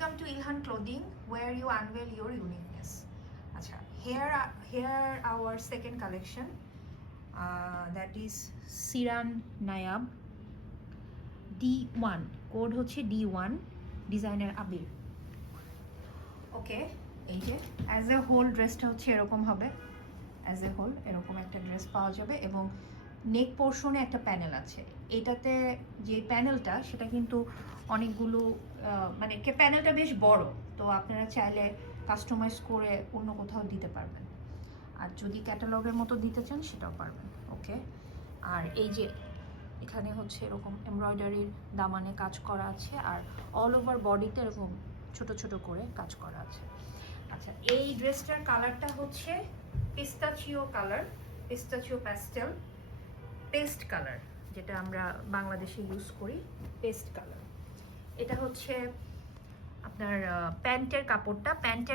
Welcome to Ilhan Clothing, where you unveil your uniqueness. Acha, here our second collection. That is Siran Nayab D1. Code হচ্ছে D1. Designer Abir. Okay, এই যে as a whole ড্রেসটা হচ্ছে এরকম হবে. As a whole এরকম একটা dress পাওয়া যাবে এবং নেক পোর্শনে একটা প্যানেল আছে। এটাতে যে প্যানেলটা সেটা কিন্তু অনেকগুলো মানে প্যানেলটা বেশ বড়, তো আপনারা চাইলে কাস্টমাইজ করে অন্য কোথাও দিতে পারবেন, আর যদি ক্যাটালগের মতো দিতে চান সেটাও পারবেন। ওকে, আর এই যে এখানে হচ্ছে এরকম এমব্রয়ডারির দামানে কাজ করা আছে, আর অল ওভার বডিতে এরকম ছোট ছোট করে কাজ করা আছে। আচ্ছা, এই ড্রেসটার কালারটা হচ্ছে pistachio colour, pistachio pastel, paste colour, যেটা আমরা বাংলাদেশে ইউজ করি, পেস্ট কালার। এটা হচ্ছে আপনার প্যান্টের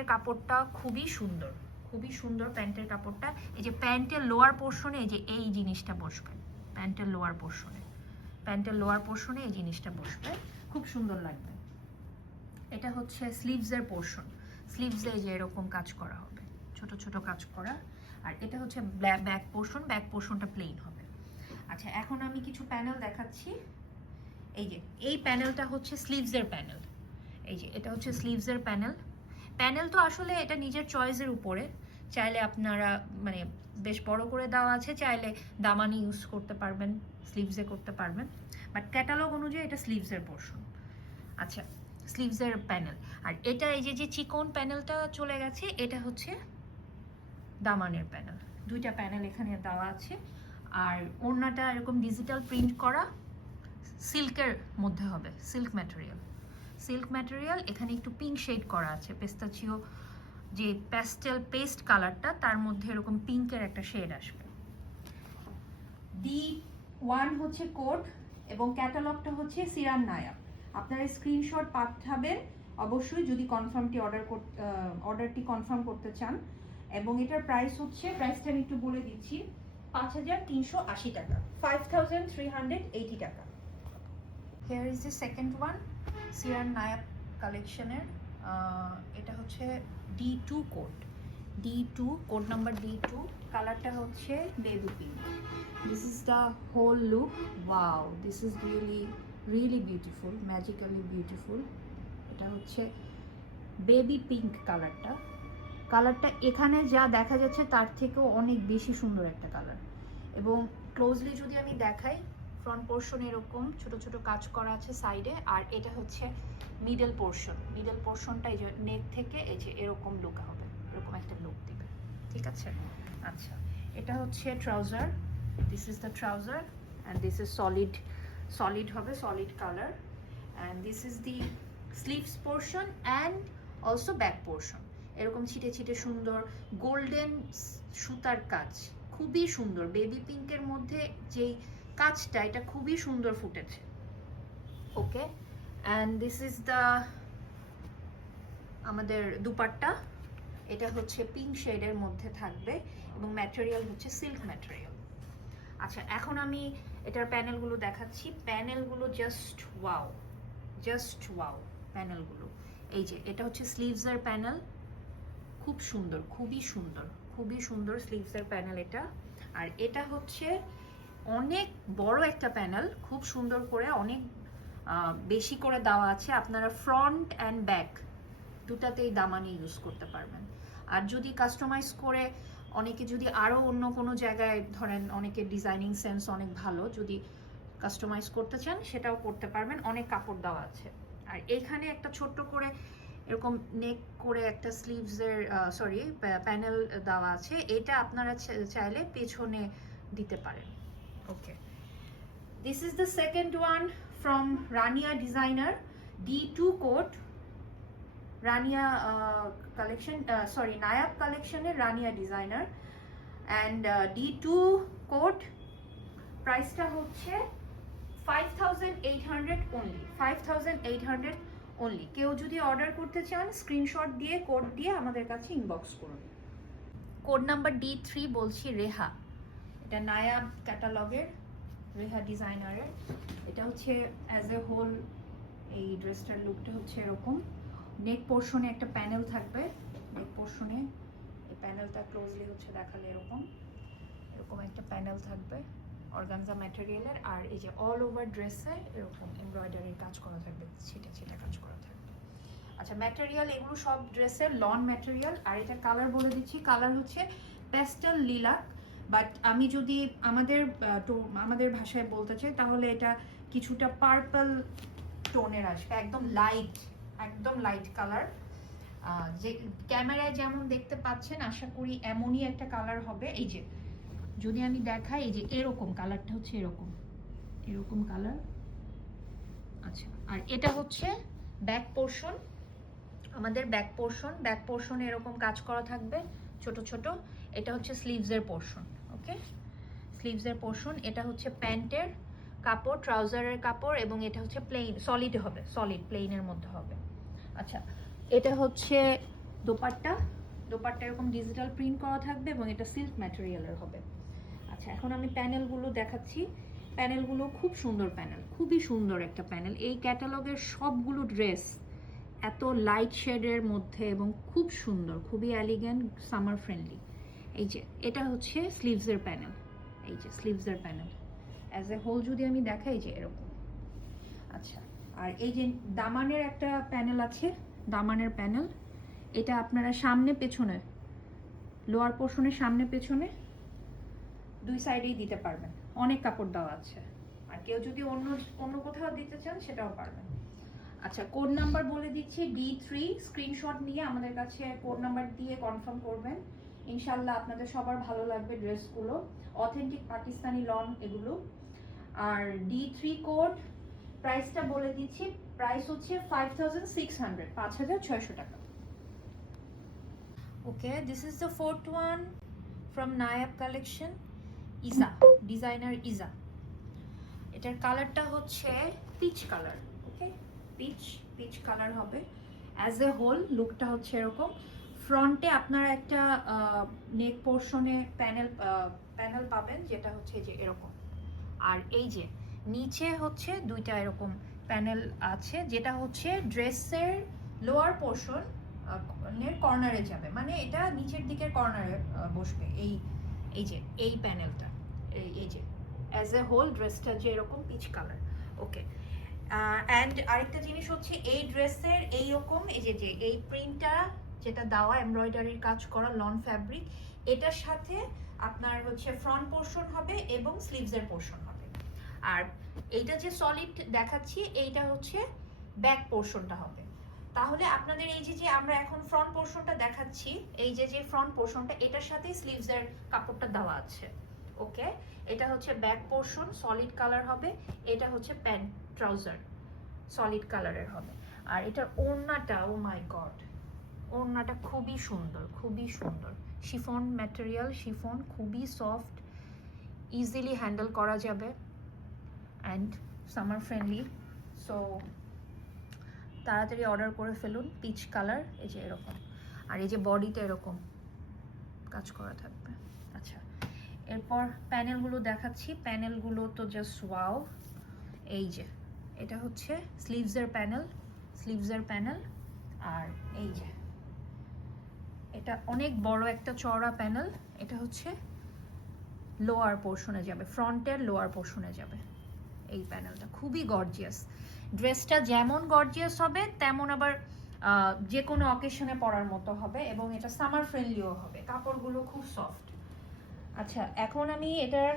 কাপড়টা খুবই সুন্দর, খুবই সুন্দর প্যান্টের কাপড়টা। এই যে প্যান্টের লোয়ার পোর্শনে এই যে এই জিনিসটা বসবে, প্যান্টের লোয়ার পোর্শনে এই জিনিসটা বসবে, খুব সুন্দর লাগবে। এটা হচ্ছে স্লিভসের পোর্শন, স্লিভসে যে এরকম কাজ করা হবে, ছোট ছোট কাজ করা। আর এটা হচ্ছে ব্যাক পোর্শনটা প্লেন হবে। আচ্ছা, এখন আমি কিছু প্যানেল দেখাচ্ছি। এই যে এই প্যানেলটা হচ্ছে স্লিভসের প্যানেল। এই যে এটা হচ্ছে স্লিভসের প্যানেল তো আসলে এটা নিজের চয়েসের উপরে, চাইলে আপনারা মানে বেশ বড় করে দেওয়া আছে, চাইলে দামানি ইউজ করতে পারবেন, স্লিভসে করতে পারবেন, বাট ক্যাটালগ অনুযায়ী এটা স্লিভসের পোর্শন। আচ্ছা, স্লিভসের প্যানেল। আর এটা এই যে চিকন প্যানেলটা চলে গেছে, এটা হচ্ছে দামানের প্যানেল। দুইটা প্যানেল এখানে দেওয়া আছে। আর ওড়নাটা এরকম ডিজিটাল প্রিন্ট করা, সিল্কের মধ্যে হবে, সিল্ক ম্যাটেরিয়াল। এখানে একটু পিঙ্ক শেড করা আছে, পেস্তাচিও যে প্যাস্টেল পেস্ট কালারটা, তার মধ্যে এরকম পিঙ্কের একটা শেড আসবে। D1 হচ্ছে কোড এবং ক্যাটালগটা হচ্ছে সিরান নায়াব। আপনারা স্ক্রিনশট পাঠাবেন অবশ্যই যদি অর্ডারটি কনফার্ম করতে চান। এবং এটার প্রাইসটা আমি একটু বলে দিচ্ছি, 5,380 টাকা, 5,380 টাকা। Here is the second one, Siran Nayab কালেকশনের। এটা হচ্ছে D2 কোড নাম্বার D2। কালারটা হচ্ছে baby pink. This is the whole look. Wow, this is really beautiful, magically beautiful. এটা হচ্ছে বেবি পিঙ্ক কালারটা এখানে যা দেখা যাচ্ছে তার থেকেও অনেক বেশি সুন্দর একটা কালার। এবং ক্লোজলি যদি আমি দেখাই, ফ্রন্ট পোর্শন এরকম ছোট ছোট কাজ করা আছে সাইডে, আর এটা হচ্ছে মিডল পোর্শনটা এই যে নেক থেকে এই যে এরকম লুক হবে, এরকম একটা লুক দিবে, ঠিক আছে। আচ্ছা, এটা হচ্ছে trouser, this is the trouser and this is solid হবে, solid colour. And this is the sleeves portion and also back portion. এরকম ছিটে ছিটে সুন্দর গোল্ডেন সুতার কাজ, খুবই সুন্দর। বেবি পিঙ্কের মধ্যে যেই কাজটা, এটা খুবই সুন্দর ফুটেছে। ওকে, অ্যান্ড দিস ইজ দ্য আমাদের দুপাট্টা। এটা হচ্ছে পিঙ্ক শেডের মধ্যে থাকবে এবং ম্যাটেরিয়াল হচ্ছে সিল্ক ম্যাটেরিয়াল। আচ্ছা, এখন আমি এটার প্যানেলগুলো দেখাচ্ছি। প্যানেলগুলো জাস্ট ওয়াও প্যানেলগুলো। এই যে এটা হচ্ছে স্লিভসের প্যানেল, খুব সুন্দর, খুবই সুন্দর স্লিভসের প্যানেল এটা। আর এটা হচ্ছে অনেক বড় একটা প্যানেল, খুব সুন্দর করে অনেক বেশি করে দেওয়া আছে। আপনারা ফ্রন্ট অ্যান্ড ব্যাক দুটাতেই দামানি ইউজ করতে পারবেন। আর যদি কাস্টমাইজ করে অনেকে যদি আরও অন্য কোনো জায়গায়, ধরেন অনেকের ডিজাইনিং সেন্স অনেক ভালো, যদি কাস্টমাইজ করতে চান সেটাও করতে পারবেন, অনেক কাপড় দেওয়া আছে। আর এখানে একটা ছোট্ট করে এরকম নেক করে একটা স্লিভসের প্যানেল দেওয়া আছে, এটা আপনারা চাইলে পেছনে দিতে পারেন। Okay, this is the second one from Rania designer, D2 code, Rania collection, Nayab কালেকশনের Rania designer. And D2 code প্রাইসটা হচ্ছে 5,800 অনলি, 5,800 অনলি। কেউ যদি অর্ডার করতে চান স্ক্রিনশট দিয়ে কোড দিয়ে আমাদের কাছে ইনবক্স করুন। কোড নাম্বার D3 বলছি, রেহা। এটা নায়াব ক্যাটালগের, রেহা ডিজাইনারের। এটা হচ্ছে অ্যাজ এ হোল এই ড্রেসটার লুকটা হচ্ছে এরকম, নেক পোর্শনে একটা প্যানেল থাকবে, নেক পোর্শনে এই প্যানেলটা ক্লোজলি হচ্ছে দেখালে এরকম এরকম একটা প্যানেল থাকবে অর্গানজা ম্যাটেরিয়ালের। আর এই যে অল ওভার ড্রেসে এরকম এমব্রয়ডারির কাজ করা থাকবে, ছিটা ছিটা কাজ করা থাকবে। আচ্ছা ম্যাটেরিয়াল এগুলো সব ড্রেসের লন ম্যাটেরিয়াল। আর এটা কালার বলে দিচ্ছি, কালার হচ্ছে প্যাস্টেল লিলাক, বাট আমি যদি আমাদের ভাষায় বলতে চাই তাহলে এটা কিছুটা পার্পল টোনের আসবে, একদম লাইট কালার। যে ক্যামেরায় যেমন দেখতে পাচ্ছেন আশা করি এমনই একটা কালার হবে। এই যে যদি আমি দেখাই, এই যে এরকম কালারটা হচ্ছে এরকম কালার। আচ্ছা আর এটা হচ্ছে ব্যাক পোর্শন, আমাদের ব্যাক পোর্শনে এরকম কাজ করা থাকবে ছোট ছোট। এটা হচ্ছে স্লিভসের পোর্শন, ওকে স্লিভসের পোর্শন। এটা হচ্ছে প্যান্টের কাপড়, ট্রাউজারের কাপড়, এবং এটা হচ্ছে প্লেন সলিড হবে, সলিড প্লেনের মধ্যে হবে। আচ্ছা এটা হচ্ছে দোপাট্টা এরকম ডিজিটাল প্রিন্ট করা থাকবে এবং এটা সিল্ক ম্যাটেরিয়ালের হবে। আচ্ছা এখন আমি প্যানেলগুলো দেখাচ্ছি। প্যানেলগুলো খুব সুন্দর প্যানেল, খুবই সুন্দর একটা প্যানেল। এই ক্যাটালগের সবগুলো ড্রেস এত লাইট শেডের মধ্যে এবং খুব সুন্দর, খুবই এলিগেন্ট, সামার ফ্রেন্ডলি। এই যে এটা হচ্ছে স্লিভসের প্যানেল, এই যে স্লিভসের প্যানেল অ্যাজ এ হোল যদি আমি দেখাই যে এরকম। আচ্ছা আর এই যে দামানের একটা প্যানেল আছে, দামানের প্যানেল, এটা আপনারা সামনে পেছনে লোয়ার পোর্শনের সামনে পেছনে দুই সাইডেই দিতে পারবেন, অনেক কাপড় দেওয়া আছে। আর কেউ যদি অন্য কোথাও দিতে চান সেটাও পারবেন। আচ্ছা কোড নাম্বার বলে দিচ্ছি D3, স্ক্রিনশট নিয়ে আমাদের কাছে কোড নাম্বার দিয়ে কনফার্ম করবেন। ইনশাল্লাহ আপনাদের সবার ভালো লাগবে ড্রেসগুলো, অথেন্টিক পাকিস্তানি লন এগুলো। আর D3 কোড, প্রাইসটা বলে দিচ্ছি, প্রাইস হচ্ছে 5600, 5600 টাকা। ওকে this is the fourth one from Nayab collection, Eja, designer ইজা। এটার কালারটা হচ্ছে পিচ কালার, ওকে পিচ কালার হবে। অ্যাজ এ হোল লুকটা হচ্ছে এরকম। ফ্রন্টে আপনারা একটা নেক পোর্শনে প্যানেল পাবেন যেটা হচ্ছে যে এরকম। আর এই যে নিচে হচ্ছে দুইটা এরকম প্যানেল আছে, যেটা হচ্ছে ড্রেসের লোয়ার পোর্শন কর্নারে যাবে, মানে এটা নিচের দিকের কর্নারে বসবে। এই যে এই প্যানেলটা, এই যে অ্যাজ এ হোল ড্রেসটা যে এরকম পিচ কালার, ওকে। অ্যান্ড আরেকটা জিনিস হচ্ছে এই ড্রেসের এইরকম এই যে এই প্রিন্টটা যেটা দেওয়া এমব্রয়ডারির কাজ করা লন ফ্যাব্রিক, এটার সাথে আপনার হচ্ছে ফ্রন্ট পোর্শন হবে এবং স্লিভসের পোর্শন হবে। আর এইটা যে সলিড দেখাচ্ছি এইটা হচ্ছে ব্যাক পোর্শনটা হবে। তাহলে আপনাদের এই যে আমরা এখন ফ্রন্ট পোর্শনটা দেখাচ্ছি, এই যে ফ্রন্ট পোর্শনটা এটার সাথে স্লিভসের কাপড়টা দেওয়া আছে, ওকে। এটা হচ্ছে ব্যাক পোর্শন সলিড কালার হবে, এটা হচ্ছে প্যান্ট ট্রাউজার সলিড কালারের হবে। আর এটার ওড়নাটা, ও মাই গড, ওড়নাটা খুবই সুন্দর শিফন ম্যাটেরিয়াল, শিফন খুবই সফট, ইজিলি হ্যান্ডেল করা যাবে অ্যান্ড সামার ফ্রেন্ডলি। সো তাড়াতাড়ি অর্ডার করে ফেলুন। পিচ কালার, এই যে এরকম, আর এই যে বডিতে এরকম কাজ করা থাকবে। আচ্ছা এরপর প্যানেলগুলো দেখাচ্ছি, প্যানেলগুলো তো জাস্ট ওয়াও। এই যে এটা হচ্ছে স্লিভসের প্যানেল, আর এই যে এটা অনেক বড় একটা চওড়া প্যানেল, এটা হচ্ছে লোয়ার পোর্শনে যাবে, ফ্রন্টের লোয়ার পোর্শনে যাবে। এই প্যানেলটা খুবই গর্জিয়াস, ড্রেসটা যেমন গর্জিয়াস হবে তেমন আবার যে কোনো অকেশনে পরার মতো হবে, এবং এটা সামার ফ্রেন্ডলিও হবে, কাপড়গুলো খুব সফট। আচ্ছা এখন আমি এটার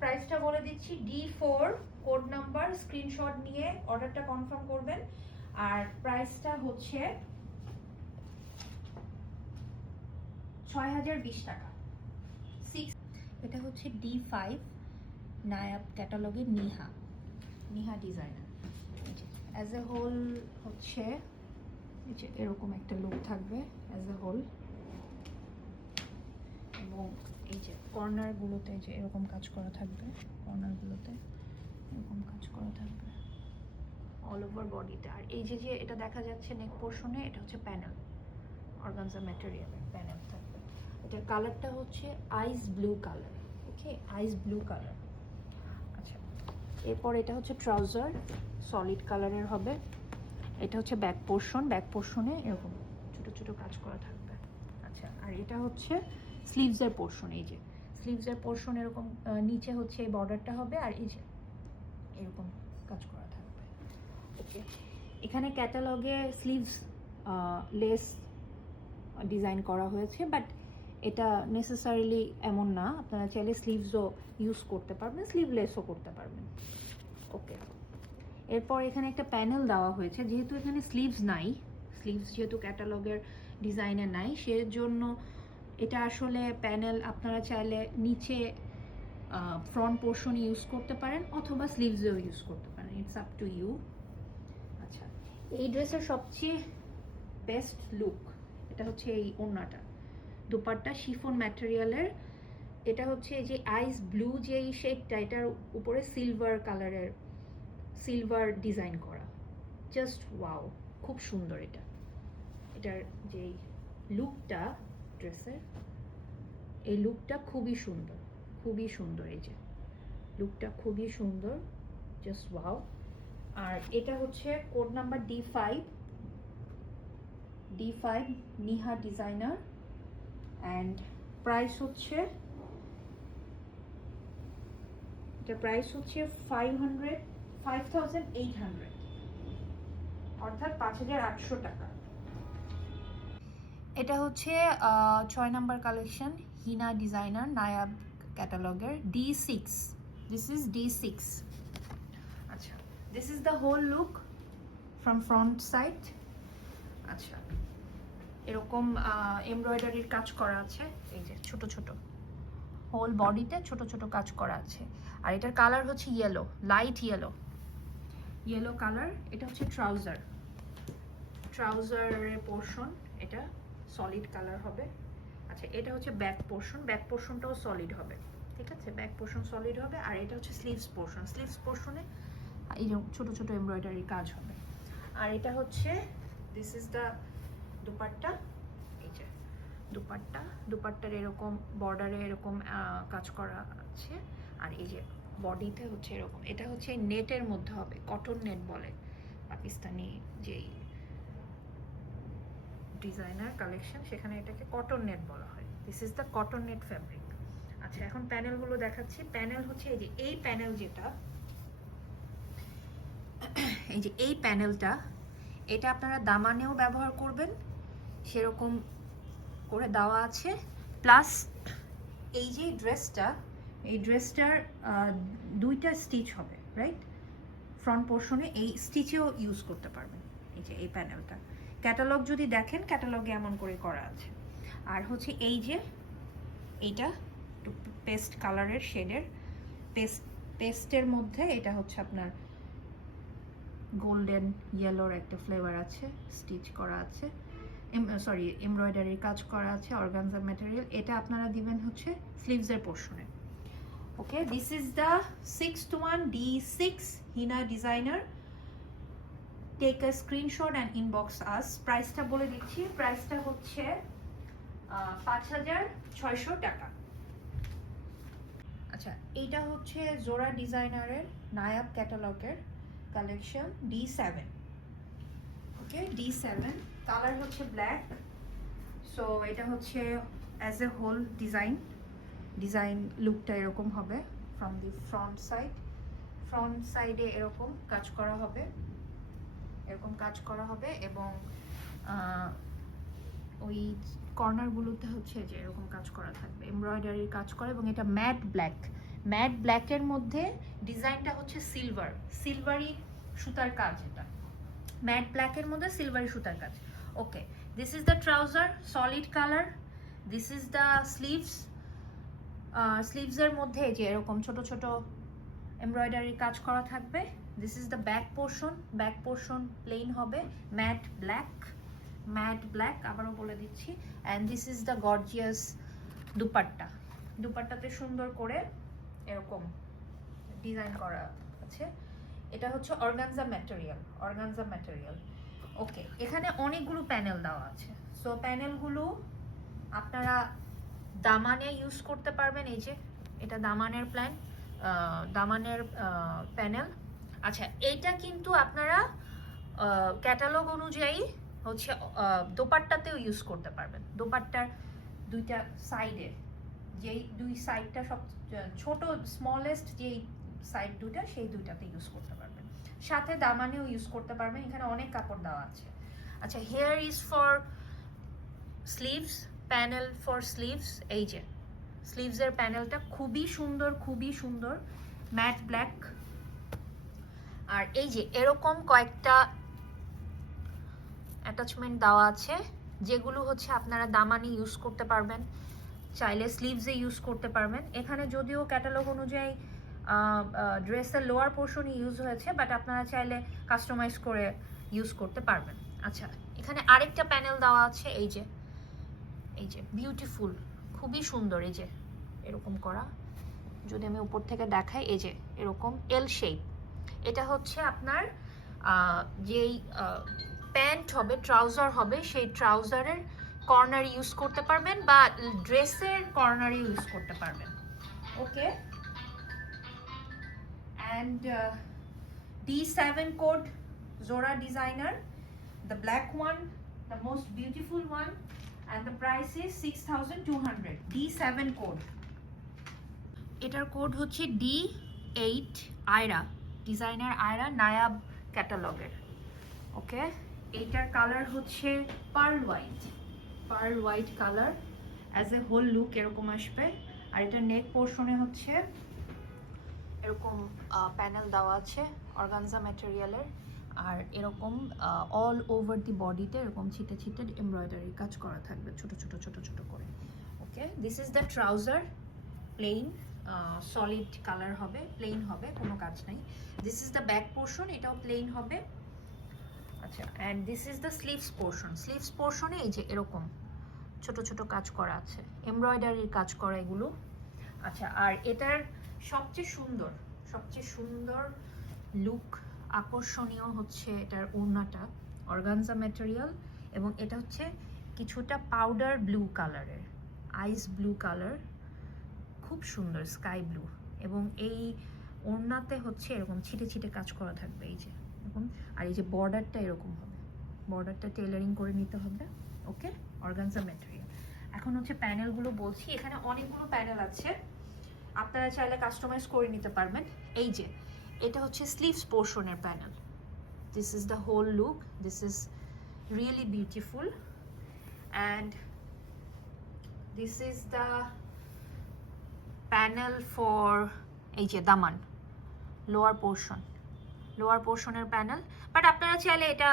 প্রাইসটা বলে দিচ্ছি, D4 কোড নাম্বার, স্ক্রিনশট নিয়ে অর্ডারটা কনফার্ম করবেন। আর প্রাইসটা হচ্ছে 6020 টাকা। এটা হচ্ছে D5 নায়াব ক্যাটালগের Niha designer. As a whole হচ্ছে এই যে এরকম একটা লুক থাকবে অ্যাজ এ হোল, এবং এই যে কর্নারগুলোতে যে এরকম কাজ করা থাকবে, কর্নারগুলোতে এরকম কাজ করা থাকবে অল ওভার বডিতে। আর এই যে এটা দেখা যাচ্ছে নেক পোর্শনে, এটা হচ্ছে প্যানেল, অর্গানজা ম্যাটেরিয়ালের প্যানেল থাকবে। এটার কালারটা হচ্ছে আইস ব্লু কালার, ওকে আইস ব্লু কালার। আচ্ছা এরপর এটা হচ্ছে ট্রাউজার, সলিড কালারের হবে, এটা হচ্ছে ব্যাক পোর্শন, ব্যাক পোর্শনে এরকম ছোট ছোট কাজ করা থাকবে। আচ্ছা, আর এটা হচ্ছে স্লিভসের পোর্শন। এই যে স্লিভসের পোর্শন এরকম নিচে হচ্ছে এই বর্ডারটা হবে, আর এই যে এরকম কাজ করা থাকবে। ওকে, এখানে ক্যাটালগে স্লিভস লেস ডিজাইন করা হয়েছে, বাট এটা নেসেসারিলি এমন না, আপনারা চাইলে স্লিভসও ইউজ করতে পারবেন, স্লিভলেসও করতে পারবেন। ওকে, এরপর এখানে একটা প্যানেল দেওয়া হয়েছে, যেহেতু এখানে স্লিভস নাই, স্লিভস যেহেতু ক্যাটালগের ডিজাইনে নাই, সেজন্য এটা আসলে প্যানেল আপনারা চাইলে নিচে ফ্রন্ট পোর্শন ইউজ করতে পারেন অথবা স্লিভসেও ইউজ করতে পারেন, ইটস আপ টু ইউ। আচ্ছা, এই ড্রেসের সবচেয়ে বেস্ট লুক এটা হচ্ছে এই ওড়নাটা, দুপাট্টা শিফন ম্যাটেরিয়ালের। এটা হচ্ছে এই যে আইস ব্লু যে শেডটা, এটার উপরে সিলভার কালারের সিলভার ডিজাইন করা, জাস্ট ওয়াও, খুব সুন্দর। এটার যে লুকটা ড্রেসের, এই লুকটা খুবই সুন্দর, খুবই সুন্দর। এই যে লুকটা খুবই সুন্দর, জাস্ট ওয়াও। আর এটা হচ্ছে code number D5 Niha designer, and price হচ্ছে, এটা প্রাইস হচ্ছে 5800, অর্থাৎ 5800 টাকা। এটা হচ্ছে 6 number collection, Hina designer Nayab ক্যাটালগের D6, দিস ইজ D6। আচ্ছা, this is the whole look from front side. আচ্ছা, এরকম এমব্রয়ডারির কাজ করা আছে, এই যে ছোট ছোট হোল বডিতে ছোট ছোট কাজ করা আছে। আর এটার কালার হচ্ছে ইয়েলো, লাইট ইয়েলো কালার। এটা হচ্ছে ট্রাউজারের পোর্শন, এটা সলিড কালার হবে। আচ্ছা, এটা হচ্ছে ব্যাক পোর্শন, ব্যাক পোর্শনটাও সলিড হবে, ঠিক আছে, ব্যাক পোর্শন সলিড হবে। আর এটা হচ্ছে স্লিভস পোর্শনে এই ছোট ছোট এমব্রয়ডারি কাজ হবে। আর এটা হচ্ছে দিস ইজ দ্য দুপাট্টা, এই যে দুপাট্টার এরকম বর্ডারে এরকম কাজ করা আছে। আর এই যে বডিতে হচ্ছে এরকম, এটা হচ্ছে নেটের মধ্যে হবে, কটন নেট বলে পাকিস্তানি যেই ডিজাইনার কালেকশন, সেখানে এটাকে কটন নেট বলা হয়। This is the cotton net fabric. আচ্ছা, এখন প্যানেলগুলো দেখাচ্ছি। প্যানেল হচ্ছে এই যে এই প্যানেল, যেটা এই যে এই প্যানেলটা, এটা আপনারা দামানেও ব্যবহার করবেন, সেরকম করে দেওয়া আছে। প্লাস এই যে এই ড্রেসটার দুইটা স্টিচ হবে, রাইট, ফ্রন্ট পোর্শনে এই স্টিচেও ইউজ করতে পারবেন। এই যে এই প্যানেলটা ক্যাটালগ যদি দেখেন, ক্যাটালগে এমন করে করা আছে। আর হচ্ছে এই যে এইটা একটু পেস্ট কালারের শেডের, পেস্টের মধ্যে এটা হচ্ছে আপনার গোল্ডেন ইয়েলোর একটা ফ্লেভার আছে, স্টিচ করা আছে, সরি এমব্রয়ডারির কাজ করা আছে, অর্গানজা ম্যাটেরিয়াল। এটা আপনারা দিবেন হচ্ছে স্লিভসের পোর্শনে। Okay, this is the 6-1 D6 Hina designer. Take a screenshot and inbox us. প্রাইসটা বলে দিচ্ছি, প্রাইসটা হচ্ছে 5600 টাকা। আচ্ছা, এইটা হচ্ছে জোড়া ডিজাইনারের নায়াব ক্যাটালগের কালেকশন D7। ওকে, D7 কালার হচ্ছে ব্ল্যাক। সো এটা হচ্ছে অ্যাজ এ হোল ডিজাইন লুকটা এরকম হবে ফ্রম দি ফ্রন্ট সাইডে এরকম কাজ করা হবে, এবং ওই কর্নারগুলোতে হচ্ছে যে এরকম কাজ করা থাকবে, এমব্রয়ডারির কাজ করা। এবং এটা ম্যাট ব্ল্যাকের মধ্যে ডিজাইনটা হচ্ছে সিলভারি সুতার কাজ, এটা ম্যাট ব্ল্যাকের মধ্যে সিলভারি সুতার কাজ। Okay, this is the trouser, solid colour. This is the স্লিভসের মধ্যে যে এরকম ছোট ছোট এমব্রয়ডারির কাজ করা থাকবে। This is the back portion plain হবে, ম্যাট ব্ল্যাক, আবারও বলে দিচ্ছি। And this is the gorgeous দুপাট্টাতে সুন্দর করে এরকম ডিজাইন করা আছে। এটা হচ্ছে অর্গানজা ম্যাটেরিয়াল। ওকে, এখানে অনেকগুলো প্যানেল দেওয়া আছে। সো প্যানেলগুলো আপনারা দামানে ইউজ করতে পারবেন। এই যে এটা দামানের প্যানেল। আচ্ছা, এইটা কিন্তু আপনারা ক্যাটালগ অনুযায়ী হচ্ছে দোপাট্টাতেও ইউজ করতে পারবেন। দোপাট্টার দুইটা সাইডে, যেই দুই সাইডটা সব ছোট স্মলেস্ট যেই সাইড দুইটা, সেই দুইটাতে ইউজ করতে পারবেন। সাথে দামানেও ইউজ করতে পারবেন, এখানে অনেক কাপড় দেওয়া আছে। আচ্ছা, hair is for sleeves, panel for sleeves. এই যে স্লিভসের প্যানেলটা খুবই সুন্দর, খুবই সুন্দর, ম্যাট ব্ল্যাক। আর এই যে এরকম কয়েকটা অ্যাটাচমেন্ট দেওয়া আছে, যেগুলো হচ্ছে আপনারা দামানে ইউজ করতে পারবেন, চাইলে স্লিভসে ইউজ করতে পারবেন। এখানে যদিও ক্যাটালগ অনুযায়ী ড্রেসের লোয়ার পোর্শনই ইউজ হয়েছে, বাট আপনারা চাইলে কাস্টমাইজ করে ইউজ করতে পারবেন। আচ্ছা, এখানে আরেকটা প্যানেল দেওয়া আছে, এই যে বিউটিফুল, খুবই সুন্দর। এই যে এরকম করা, যদি আমি উপর থেকে দেখাই, এই যে এরকম এল শেপ। এটা হচ্ছে আপনার যেই প্যান্ট হবে, ট্রাউজার হবে, সেই ট্রাউজারের কর্নার ইউজ করতে পারবেন বা ড্রেসের কর্নারে ইউজ করতে পারবেন। Okay, and D7 code Zora designer, the black one, the most beautiful one, and the price is 6200. D7 code, এটার কোড হচ্ছে D8 আয়রা, ডিজাইনার আয়রা, নায়াব ক্যাটালগের। ওকে, এইটার কালার হচ্ছে pearl white colour. As a whole look এরকম আসবে। আর এটা নেক পোর্শনে হচ্ছে এরকম প্যানেল দেওয়া আছে অর্গানজা ম্যাটেরিয়ালের, আর এরকম অল ওভার দি বডিতে এরকম ছিটে ছিটে এমব্রয়ডারি কাজ করা থাকবে ছোট ছোট ছোট ছোট করে। Okay, this is the trouser, plain solid colour হবে, প্লেন হবে, কোনো কাজ নাই। This is the back portion, এটাও প্লেন হবে। আচ্ছা, and this is the sleeves পোর্শনে এই যে এরকম ছোট ছোট কাজ করা আছে, এমব্রয়ডারির কাজ করা এগুলো। আচ্ছা, আর এটার সবচেয়ে সুন্দর লুক, আকর্ষণীয় হচ্ছে এটার ওড়নাটা, অর্গানজা ম্যাটেরিয়াল, এবং এটা হচ্ছে কিছুটা পাউডার ব্লু কালারের, আইস ব্লু কালার, খুব সুন্দর স্কাই ব্লু। এবং এই ওড়নাতে হচ্ছে এরকম ছিটে ছিটে কাজ করা থাকবে, এই যে এরকম। আর এই যে বর্ডারটা এরকম হবে, বর্ডারটা টেলারিং করে নিতে হবে। ওকে, অর্গানজা ম্যাটেরিয়াল। এখন হচ্ছে প্যানেলগুলো বলছি, এখানে অনেকগুলো প্যানেল আছে, আপনারা চাইলে কাস্টমাইজ করে নিতে পারবেন। এই যে এটা হচ্ছে স্লিভস পোর্শনের panel, this is the whole look, this is really beautiful, and this is the panel for এই যে দামান, লোয়ার পোর্শনের প্যানেল। বাট আপনারা চাইলে এটা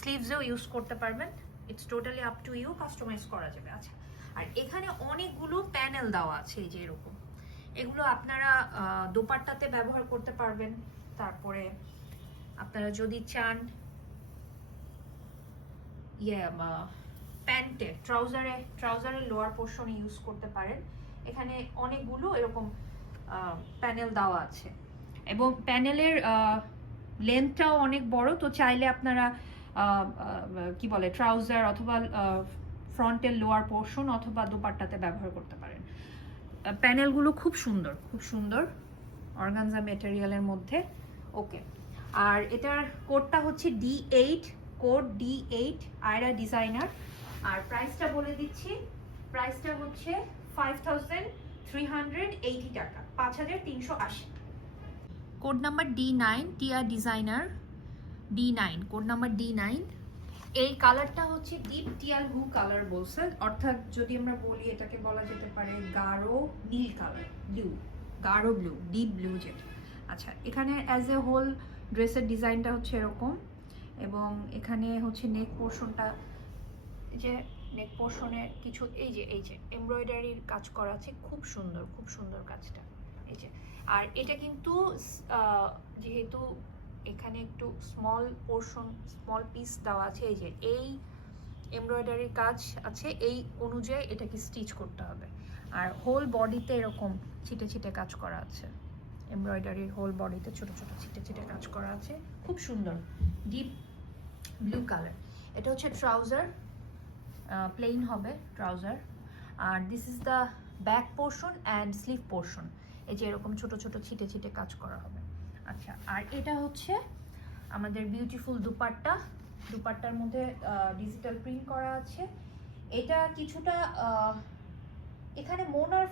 স্লিভসেও ইউজ করতে পারবেন, it's totally up to you, customize করা যাবে। আচ্ছা, আর এখানে অনেকগুলো প্যানেল দেওয়া আছে, এই যে এরকম, এগুলো আপনারা দোপাট্টাতে ব্যবহার করতে পারবেন। তারপরে আপনারা যদি চান প্যান্টে, ট্রাউজারের লোয়ার পোর্শনে ইউজ করতে পারেন। এখানে অনেকগুলো এরকম প্যানেল দেওয়া আছে, এবং প্যানেলের লেন্থটাও অনেক বড়, তো চাইলে আপনারা কি বলে ট্রাউজার অথবা ফ্রন্টের লোয়ার পোর্শন অথবা দোপাট্টাতে ব্যবহার করতে পারেন। প্যানেলগুলো খুব সুন্দর অর্গানজা ম্যাটেরিয়ালের মধ্যে। ওকে, আর এটার কোডটা হচ্ছে D8 code, D8 Ayra designer. আর প্রাইসটা বলে দিচ্ছি, প্রাইসটা হচ্ছে 5380 টাকা, 5380। কোড নাম্বার D9, টিয়া designer, D9 code number D9। এই কালারটা হচ্ছে ডিপ টিয়াল ব্লু কালার বলছে, অর্থাৎ যদি আমরা বলি এটাকে বলা যেতে পারে গাঢ় নীল কালার, গাঢ় ব্লু, ডিপ ব্লু যেটা। আচ্ছা, এখানে অ্যাজ এ হোল ড্রেসের ডিজাইনটা হচ্ছে এরকম, এবং এখানে হচ্ছে নেক পোর্শনটা, যে নেক পোর্শনে কিছু এই যে এমব্রয়ডারির কাজ করা আছে, খুব সুন্দর কাজটা, এই যে। আর এটা কিন্তু যেহেতু এখানে একটু স্মল পিস দেওয়া আছে, এই যে এই এমব্রয়ডারির কাজ আছে, এই অনুযায়ী এটাকে স্টিচ করতে হবে। আর হোল বডিতে এরকম ছিটে ছিটে কাজ করা আছে, এমব্রয়ডারির হোল বডিতে ছোট ছোট ছিটে ছিটে কাজ করা আছে, খুব সুন্দর ডিপ ব্লু কালার। এটা হচ্ছে ট্রাউজার, প্লেন হবে ট্রাউজার। আর this is the back portion and sleeve portion, এই যে এরকম ছোট ছোট ছিটে ছিটে কাজ করা হবে। আচ্ছা, আর এটা হচ্ছে আমাদের বিউটিফুল দুপাট্টার মধ্যে ডিজিটাল প্রিন্ট করা আছে। এটা কিছুটা এখানে মোনার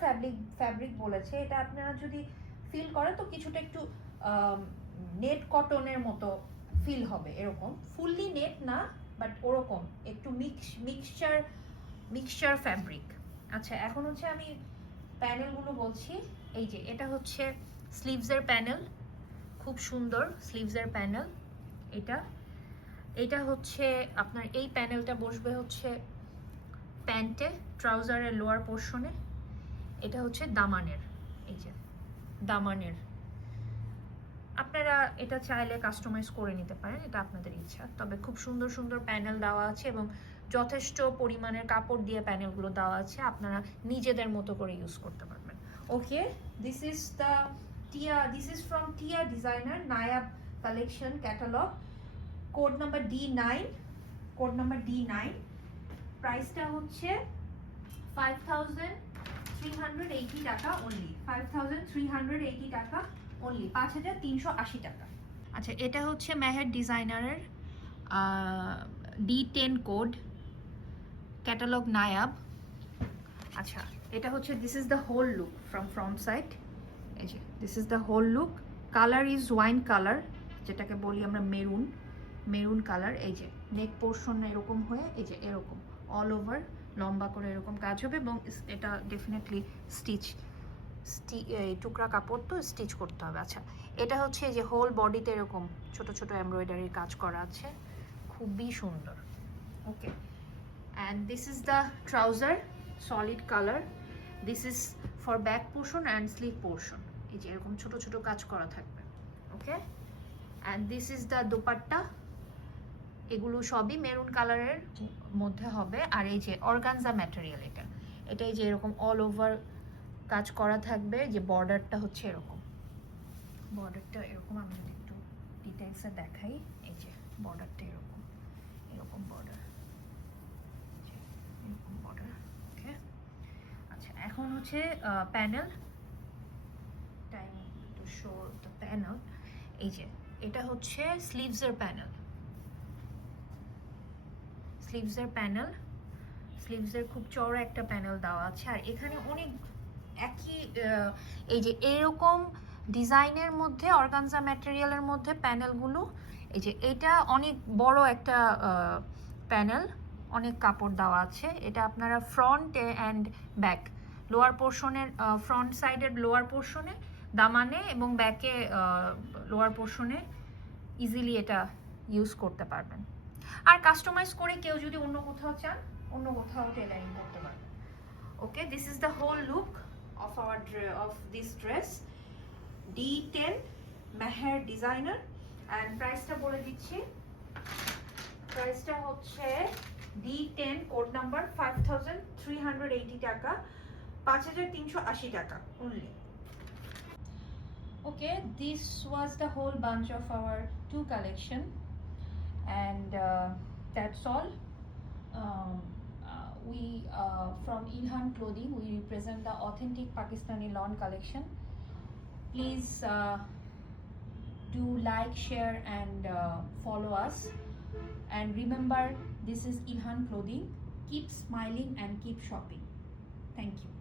ফ্যাব্রিক বলেছে, এটা আপনারা যদি ফিল করেন তো কিছুটা একটু নেট কটনের মতো ফিল হবে, এরকম ফুললি নেট না বাট ওরকম একটু মিক্সচার ফ্যাব্রিক। আচ্ছা, এখন হচ্ছে আমি প্যানেলগুলো বলছি। এই যে এটা হচ্ছে স্লিভসের প্যানেল, খুব সুন্দর স্লিভসের প্যানেল। এটা হচ্ছে আপনার এই প্যানেলটা বসবে হচ্ছে প্যান্টে, ট্রাউজারের লোয়ার পোর্শনে। এটা হচ্ছে দামানের, এই যে দামানের। আপনারা এটা চাইলে কাস্টমাইজ করে নিতে পারেন, এটা আপনাদের ইচ্ছা। তবে খুব সুন্দর সুন্দর প্যানেল দেওয়া আছে এবং যথেষ্ট পরিমাণের কাপড় দিয়ে প্যানেলগুলো দেওয়া আছে, আপনারা নিজেদের মতো করে ইউজ করতে পারবেন। Okay, this is from Tia designer Nayab collection catalogue, code number D9। প্রাইসটা হচ্ছে 5,380 টাকা অনলি, 5,380 টাকা অনলি, 5,380 টাকা। আচ্ছা, এটা হচ্ছে মেহের ডিজাইনারের D10 কোড, ক্যাটালগ নায়াব। আচ্ছা, এটা হচ্ছে this is the whole look from front side. এই যে this is the whole look, colour is wine colour, যেটাকে বলি আমরা মেরুন কালার। এই যে নেক পোর্শন এরকম হয়ে এই যে এরকম অল ওভার লম্বা করে এরকম কাজ হবে এবং এটা ডেফিনেটলি টুকরা কাপড় তো স্টিচ করতে হবে। আচ্ছা, এটা হচ্ছে যে হোল বডিতে এরকম ছোট ছোট এমব্রয়ডারির কাজ করা আছে, খুবই সুন্দর। Okay, and this is the trouser, solid colour. This is for back portion and sleeve portion, এই যে এরকম ছোট ছোট কাজ করা থাকবে। Okay, and this is the dupatta, এগুলো সবই মেরুন কালারের মধ্যে হবে। আর এই যে অর্গানজা ম্যাটেরিয়াল, এটা এই যে এরকম অল ওভার কাজ করা থাকবে, যে বর্ডারটা হচ্ছে এরকম, বর্ডারটা এরকম। আমি যদি একটু ডিটেলসে দেখাই, এই যে বর্ডারটা এরকম বর্ডার, এরকম বর্ডার। ওকে, আচ্ছা, এখন হচ্ছে panel, time to show the panel. এই যে এটা হচ্ছে স্লিভসের প্যানেল, স্লিভসের খুব চওড়া একটা প্যানেল দেওয়া আছে। আর এখানে অনেক একই এই যে এরকম ডিজাইনের মধ্যে অর্গানজা ম্যাটেরিয়ালের মধ্যে প্যানেলগুলো, এই যে এটা অনেক বড় একটা প্যানেল, অনেক কাপড় দেওয়া আছে। এটা আপনারা ফ্রন্ট অ্যান্ড ব্যাক লোয়ার পোর্শনের, ফ্রন্ট সাইডের লোয়ার পোর্শনে দামানে এবং ব্যাকে লোয়ার পোর্শনে ইজিলি এটা ইউজ করতে পারবেন। আর কাস্টমাইজ করে কেউ যদি অন্য কোথাও চান, অন্য কোথাও টেলারিং করতে পারবেন। Okay, this is the whole look of this dress, D10 Meher designer. And প্রাইসটা বলে দিচ্ছি, প্রাইসটা হচ্ছে D10 কোড নাম্বার 5,380 টাকা, 5,380 টাকা only. Okay, this was the whole bunch of our 2 collection, and that's all. We from Ilhan Clothing, we represent the authentic Pakistani lawn collection. Please do like, share and follow us, and remember, this is Ilhan Clothing. Keep smiling and keep shopping. Thank you.